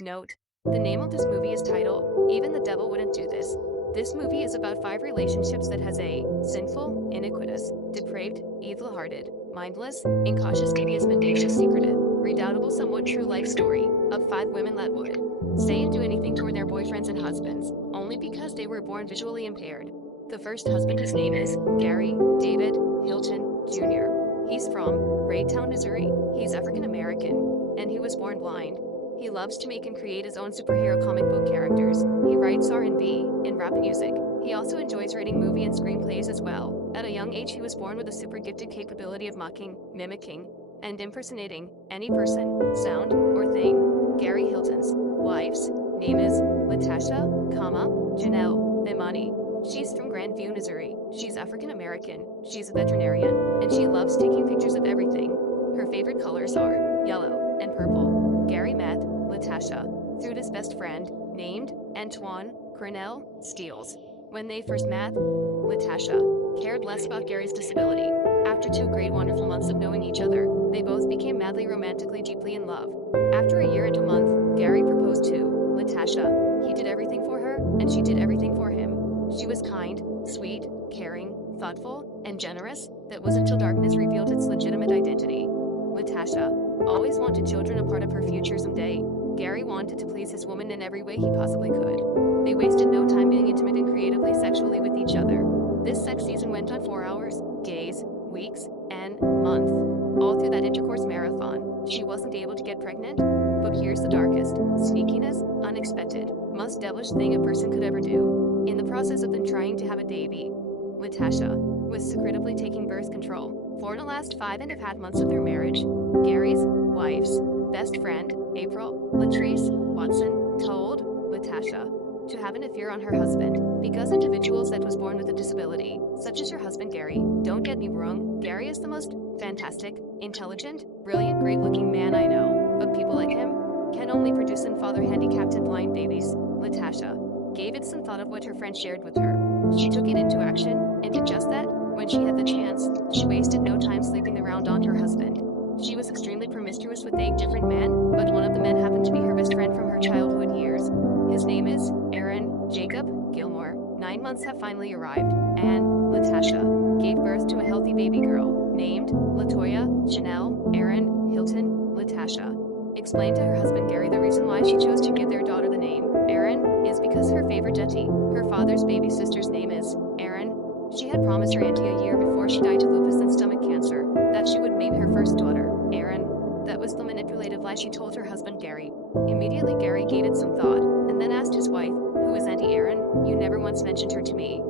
Note: the name of this movie is titled, Even the Devil Wouldn't Do This. This movie is about five relationships that has a sinful, iniquitous, depraved, evil-hearted, mindless, incautious, devious, mendacious, secretive, redoubtable, somewhat true life story of five women that would say and do anything toward their boyfriends and husbands, only because they were born visually impaired. The first husband, his name is Gary David Hilton Jr. He's from Raytown, Missouri. He's African American, and he was born blind. He loves to make and create his own superhero comic book characters. He writes R&B and rap music. He also enjoys writing movie and screenplays as well. At a young age, he was born with a super gifted capability of mocking, mimicking, and impersonating any person, sound, or thing. Gary Hilton's wife's name is Latasha, Janelle Imani. She's from Grandview, Missouri. She's African American. She's a veterinarian, and she loves taking pictures of everything. Her favorite colors are yellow and purple. Gary met Latasha through his best friend, named Antoine Cornell Steels. When they first met, Latasha cared less about Gary's disability. After 2 great wonderful months of knowing each other, they both became madly romantically deeply in love. After a year and a month, Gary proposed to Latasha. He did everything for her, and she did everything for him. She was kind, sweet, caring, thoughtful, and generous. That was until darkness revealed its legitimate identity. Latasha always wanted children, a part of her future someday. Gary wanted to please his woman in every way he possibly could. They wasted no time being intimate and creatively sexually with each other. This sex season went on 4 hours, days, weeks, and months. All through that intercourse marathon, she wasn't able to get pregnant. But here's the darkest, sneakiness, unexpected, most devilish thing a person could ever do. In the process of them trying to have a baby, Latasha was secretively taking birth control. For the last 5.5 months of their marriage, Gary's wife's best friend, April Latrice Watson, told Latasha to have an affair on her husband because individuals that was born with a disability, such as her husband Gary, don't get me wrong, Gary is the most fantastic, intelligent, brilliant, great-looking man I know, but people like him can only produce and father handicapped and blind babies. Latasha gave it some thought of what her friend shared with her. She took it into action and did just that. When she had the chance, she wasted no time sleeping around on her husband. She was extremely promiscuous with 8 different men, but one of the men happened to be her best friend from her childhood years. His name is Aaron Jacob Gilmore. 9 months have finally arrived, and Latasha gave birth to a healthy baby girl named Latoya Chanel Aaron Hilton Latasha explained to her husband Gary the reason why she chose to give their daughter the name Aaron is because her favorite auntie, her father's baby sister's name is Aaron. She had promised her auntie a year before she died to lupus and stomach cancer that she would name her first daughter Aaron. That was the manipulative lie she told her husband Gary. Immediately Gary gave it some thought, and then asked his wife, "Who is Auntie Aaron? You never once mentioned her to me."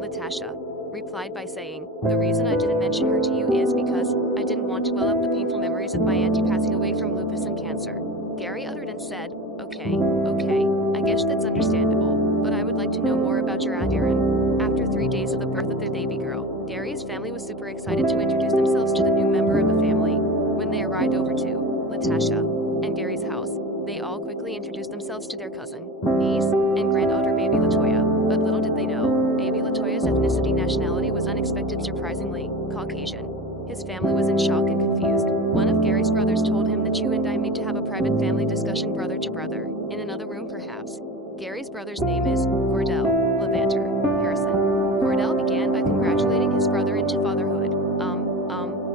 Latasha replied by saying, "The reason I didn't mention her to you is because I didn't want to well up the painful memories of my auntie passing away from lupus and cancer." Gary uttered and said, okay, I guess that's understandable, but I would like to know more about your Aunt Aaron." After 3 days of the birth of their baby girl, Gary's family was super excited to introduce themselves to the new member of the family. When they arrived over to Latasha and Gary's house, they all quickly introduced themselves to their cousin, niece, and granddaughter baby Latoya. But little did they know, baby Latoya's ethnicity nationality was unexpected, surprisingly Caucasian. His family was in shock and confused. One of Gary's brothers told him that you and I need to have a private family discussion, brother to brother, in another room perhaps. Gary's brother's name is Cordell Levanter Harrison. Cordell began by congratulating his brother into fatherhood.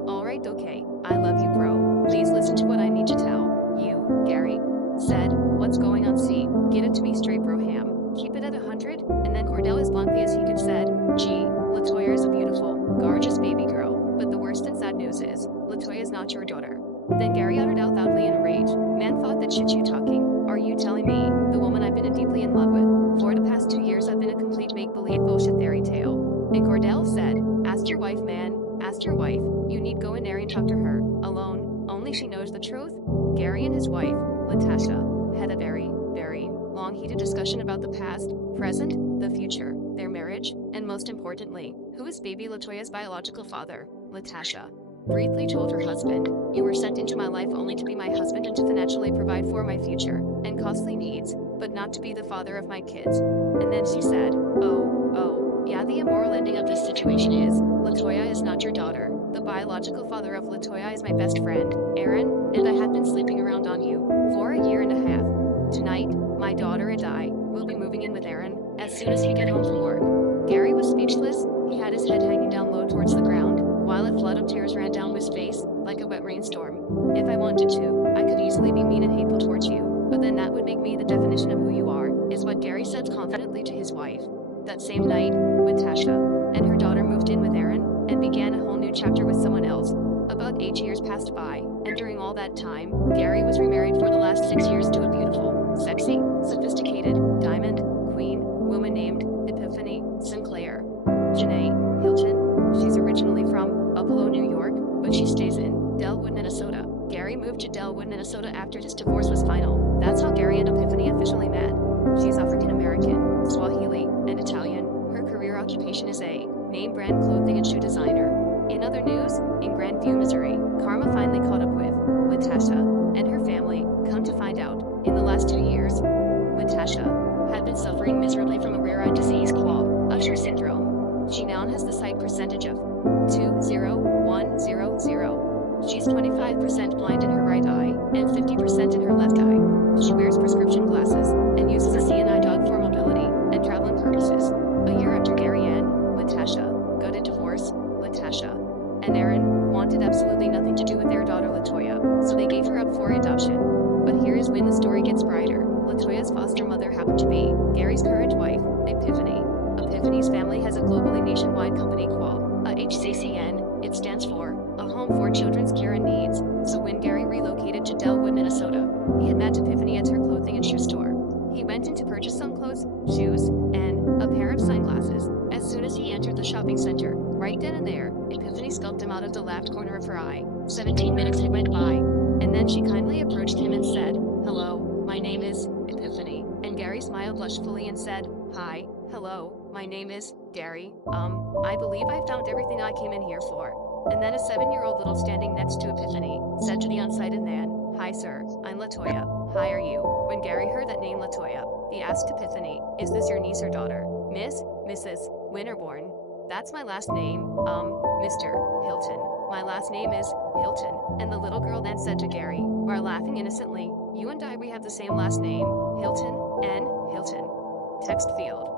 Alright, okay, I love you, bro. Please listen to what I need to tell you, Gary said. "What's going on? See, get it to me straight, bro ham. Keep it at 100, and then Cordell as bluntly as he could said, "Gee, Latoya is a beautiful, gorgeous baby girl, but the worst and sad news is, Latoya is not your daughter." Then Gary uttered out loudly in a rage, "Man thought that shit you talking. Are you telling me, the woman I've been deeply in love with, for the past 2 years I've been a complete make-believe bullshit fairy tale?" And Cordell said, "Ask your wife, man, ask your wife. You need go in there and talk to her, alone, only she knows the truth." Gary and his wife, Latasha, had a very, very long heated discussion about the past, present, the future, their marriage, and most importantly, who is baby Latoya's biological father. Latasha briefly told her husband, "You were sent into my life only to be my husband and to financially provide for my future and costly needs, but not to be the father of my kids." And then she said, yeah, the immoral ending of this situation is, Latoya is not your daughter. The biological father of Latoya is my best friend, Aaron, and I have been sleeping around on you for a year and a half. Tonight with Aaron as soon as he'd get home from work. Gary was speechless. He had his head hanging down low towards the ground, while a flood of tears ran down his face like a wet rainstorm. If I wanted to, I could easily be mean and hateful towards you, but then that would make me the definition of who you are, is what Gary said confidently to his wife. That same night, with Tasha and her daughter moved in with Aaron and began a whole new chapter with someone else. About 8 years passed by, and during all that time, Gary was remarried for the last 6 years to a beautiful, sexy, sophisticated, diamond, queen, woman named Epiphany Sinclair. Janae Hilton. She's originally from Buffalo, New York, but she stays in Delwood, Minnesota. Gary moved to Delwood, Minnesota after his divorce was final. That's how Gary and Epiphany officially met. She's African American, Swahili, and Italian. Her career occupation is a name brand clothing and shoe designer. In other news, in Grandview, Missouri, Karma finally caught up with Tasha and her family. Come to find out, in the last 2 years, Tasha had been suffering miserably from a rare eye disease called Usher syndrome. She now has the sight percentage of 20100. She's 25% blind in her right eye and 50% in her left eye. She wears prescription glasses and uses a CNI dog for mobility and traveling purposes. A year after Gary and Tasha got a divorce, Tasha and Aaron wanted absolutely nothing to do with their daughter Latoya, so they gave her up for adoption. But here is when the story gets brighter. Latoya's foster mother happened to be Gary's current wife, Epiphany. Epiphany's family has a globally nationwide company called HCCN. It stands for A Home for Children's Care and Needs. So when Gary relocated to Delwood, Minnesota, he had met Epiphany at her clothing and shoe store. He went in to purchase some clothes, shoes, and a pair of sunglasses. As soon as he entered the shopping center, right then and there, Epiphany sculpted him out of the left corner of her eye. 17 minutes had went by, and then she kindly approached him and said, "Hello, my name is Epiphany." And Gary smiled blushfully and said, "Hi, hello, my name is Gary. I believe I found everything I came in here for." And then a 7-year-old little standing next to Epiphany said to the unsighted man, "Hi sir, I'm Latoya. Hi are you?" When Gary heard that name Latoya, he asked Epiphany, "Is this your niece or daughter?" "Miss, Mrs. Winterborn. That's my last name, Mr. Hilton. My last name is Hilton." And the little girl then said to Gary, while laughing innocently, "You and we have the same last name, Hilton and Hilton." Text field.